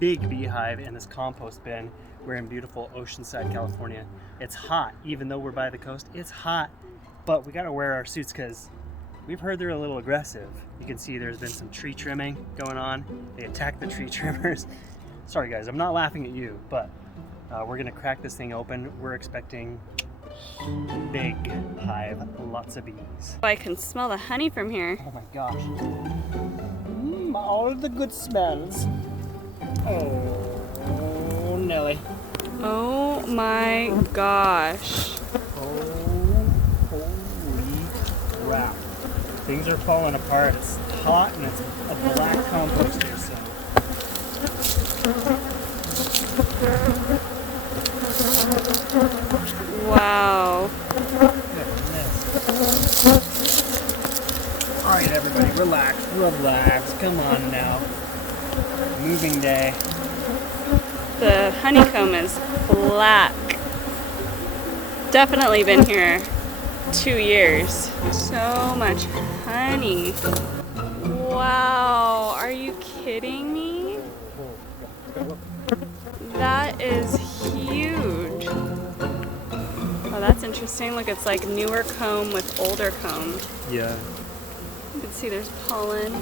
big beehive in this compost bin. We're in beautiful Oceanside, California. It's hot, even though we're by the coast. It's hot, but we gotta wear our suits because we've heard they're a little aggressive. You can see there's been some tree trimming going on. They attacked the tree trimmers. Sorry guys, I'm not laughing at you, but we're gonna crack this thing open. We're expecting big hive, lots of bees. I can smell the honey from here. Oh my gosh. All of the good smells. Oh, Nelly. Oh my gosh. Oh, holy crap. Things are falling apart. It's hot and it's a black composter, so. Wow. Alright everybody, relax, relax. Come on now. Moving day. The honeycomb is black. Definitely been here 2 years. So much honey. Wow, are you kidding me? That is huge. Oh, that's interesting. Look, it's like newer comb with older comb. Yeah. You can see there's pollen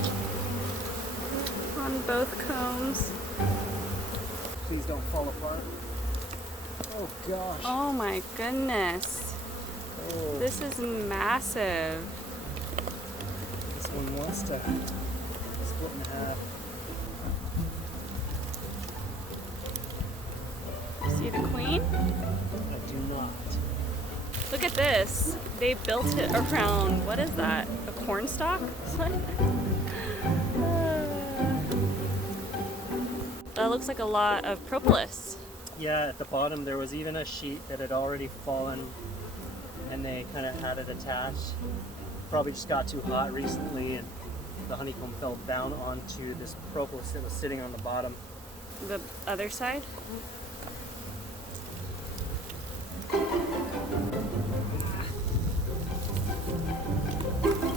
on both combs. Please don't fall apart. Oh gosh. Oh my goodness. Oh. This is massive. This one wants to split in half. See the queen? I do not. Look at this. They built it around, what is that? A corn stalk? That looks like a lot of propolis. Yeah, at the bottom there was even a sheet that had already fallen and they kind of had it attached. Probably just got too hot recently and the honeycomb fell down onto this propolis that was sitting on the bottom. The other side?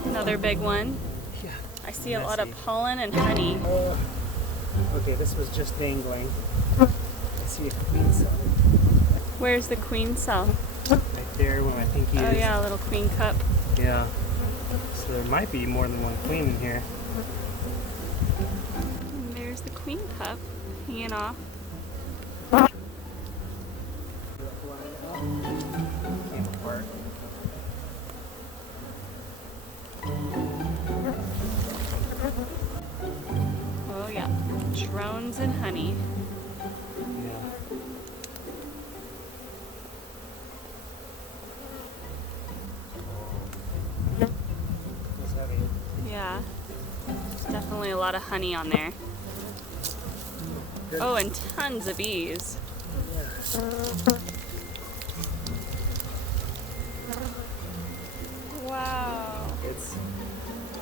Another big one. Yeah. I see a lot of pollen and honey. Okay, this was just dangling. Let's see if queen cell. Where's the queen cell? Right there when I think he is. Oh yeah, a little queen cup. Yeah. So there might be more than one queen in here. And there's the queen cup hanging off. Came apart. Oh yeah, drones and honey. Yeah. It's heavy. Yeah, there's definitely a lot of honey on there. Good. Oh, and tons of bees. Yeah. Wow, It's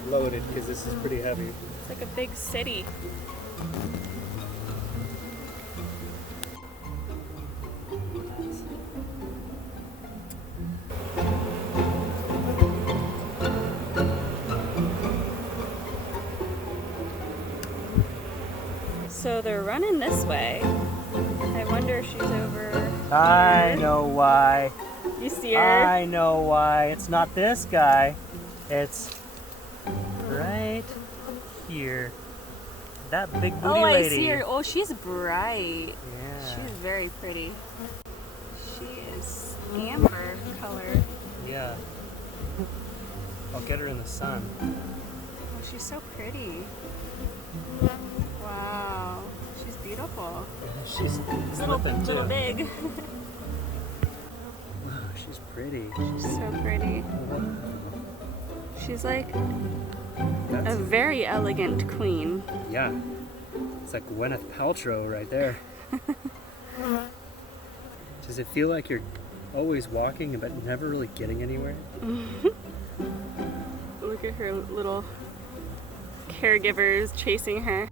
loaded because this is pretty heavy. it's like a big city. So they're running this way. I wonder if she's over I here. know why. You see her? I know why. It's not this guy. It's right here. That big booty lady. I see her. Oh, she's bright. Yeah. She's very pretty. She is amber color. Yeah. I'll get her in the sun. Oh, she's so pretty. Wow, she's beautiful. She's Little slipping too. big. She's pretty. She's so pretty. She's like a That's, very elegant queen. yeah. It's like Gwyneth Paltrow right there. Does it feel like you're always walking but never really getting anywhere? Look at her little caregivers chasing her.